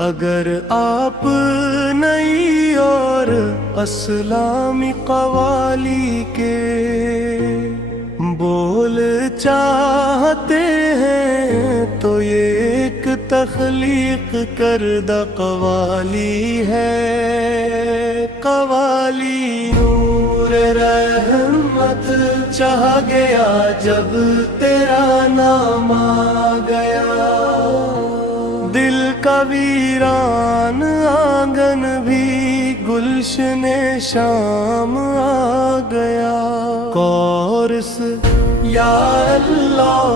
اگر آپ نئی اور اسلامی قوالی کے بول چاہتے ہیں تو یہ ایک تخلیق کردہ قوالی ہے، قوالی نور رحمت چاہ گیا جب تیرا نام آ گیا، دل کا ویران آنگن بھی گلشن شام آ گیا۔ کورس یا اللہ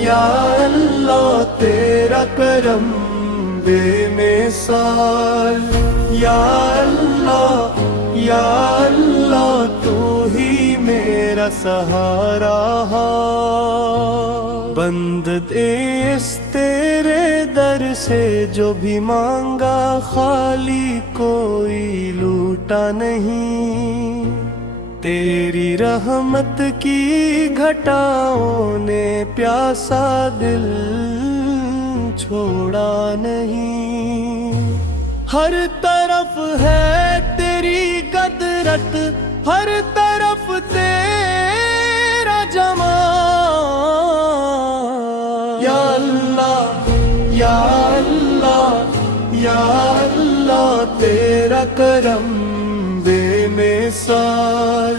یا اللہ تیرا کرم بے مثال، یا اللہ یا اللہ تو ہی میرا سہارا، بند دیس تیرے در سے جو بھی مانگا خالی کوئی لوٹا نہیں، تیری رحمت کی گھٹاؤں نے پیاسا دل چھوڑا نہیں، ہر طرف ہے تیری قدرت، ہر طرف تیرا جمال، یا اللہ یا اللہ یا اللہ تیرا کرم بے مثال،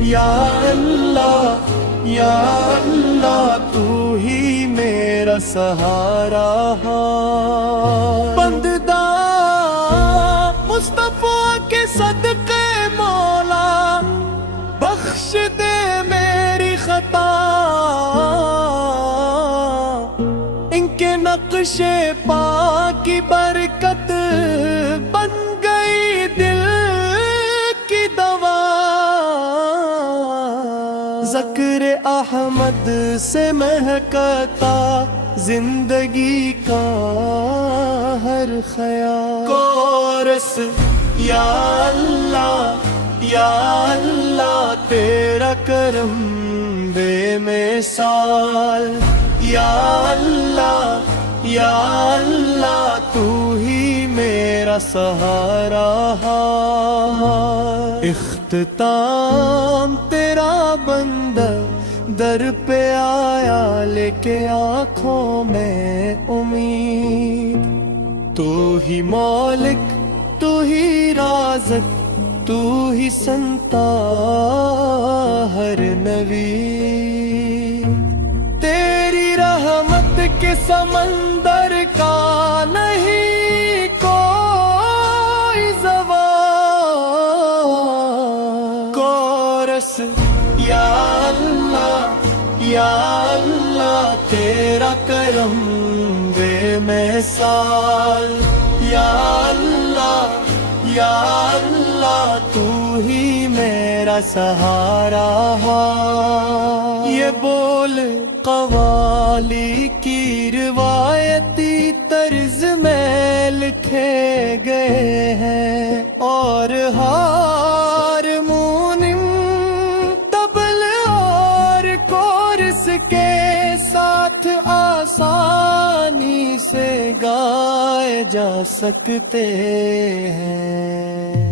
یا اللہ یا اللہ تو ہی میرا سہارا، بندہ مصطفیٰ کے صدقے مولا بخش دے میری خطا، ان کے نقش پا کی برکت بن گئی دل کی دوا، ذکر احمد سے مہکتا زندگی کا ہر خیال، کورس یا اللہ تیرا کرم بے مثال، یا اللہ تو ہی میرا سہارا، اختتام تیرا بندہ در پہ آیا لے کے آنکھوں میں امید، تو ہی مالک تو ہی رازق تو ہی سنتا ہر نوی، تیری رحمت کے سمندر کا نہیں کوئی زوال، کورس یا اللہ تیرا کرم بے مثال، یا اللہ تو ہی میرا سہارا، یہ بول قوالی کی روایتی طرز میں لکھے گئے ہیں، اور ہارمونیم طبل اور کورس کے ساتھ آسانی سے گائے جا سکتے ہیں۔